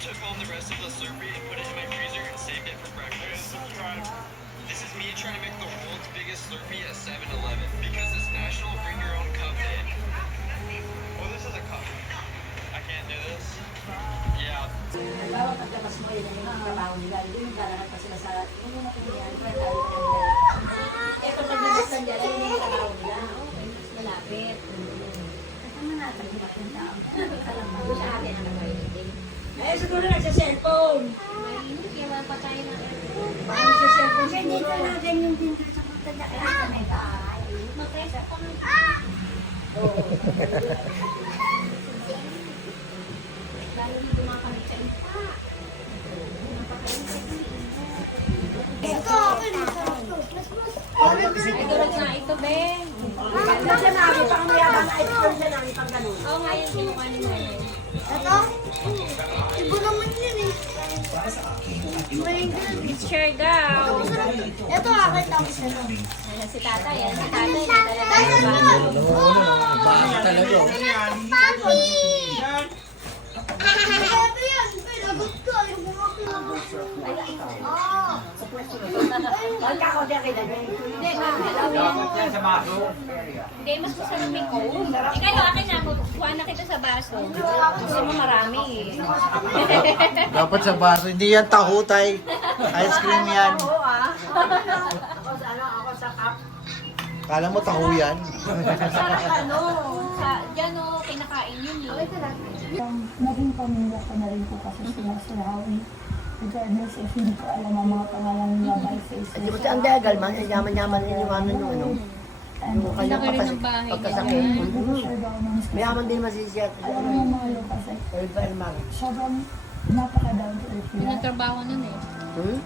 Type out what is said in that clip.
took home the rest of the Slurpee and put it in my freezer and saved it for breakfast. This is me trying to make the world's biggest Slurpee at 7-Eleven because it's National Bring Your Own Cup Day. Oh, this is a cup. I can't do this. Yeah. Halimbawa, paglabas mo, yun yung trabaho nila. Hindi maglalakad pa sila sa... Yung mga pinyan, ito paglabas ng dyan, yun yung trabaho nila. Okay, mas malapit. Kasama natin yung mga tao. Alam mo, sa atin ang nagawin. Eh, siguro nagsa-cellphone. Mainit, kaya mapatay na. Bakit nagsa-cellphone? Kasi dito natin yung pinto sa pagtanda. Kaya sa may bahay. Mag-resa ko ng... Oo. Lalo na dumakamit sa ita. Ito, Ay, tulad nga ito, be. Nasa namin, pang mayabang na iPhone na namin pang ganun. Oo nga yung kinuha ni Maya. Ito? Iba naman yun eh. Share daw. Ito akin tapos ito. Ayan si tata, yan. Si tata, yan talaga. Papi! Papi yan. Pinagot ko. Ayaw ko makilagot. Magkakaunti ang kita dyan. Hindi, hindi, mas masarap yung coke. Ikaw, akin na, kuha na kita sa baso. Gusto mo marami eh. Dapat sa baso. Hindi yan tahutay. Ice cream yan. Oo ah. Ako sa cup. Kala mo taho yan. Sarap ano, dyan o, kinakain yun eh. Naging pamilya ko na rin po kasi sila sa Rawi. Regardless if hindi ko alam ang mga pangalan nila by face. Di ba ang dagal man, yaman-yaman rin yung ano nung ano. Yung kanyang Laki rin ng bahay pagkasakit. Sure daw naman sila. Mayaman din masisiyat. Alam mo mga lo kasi Very, very much. sobrang napaka down to earth nila. Yung trabaho nun eh. Hmm?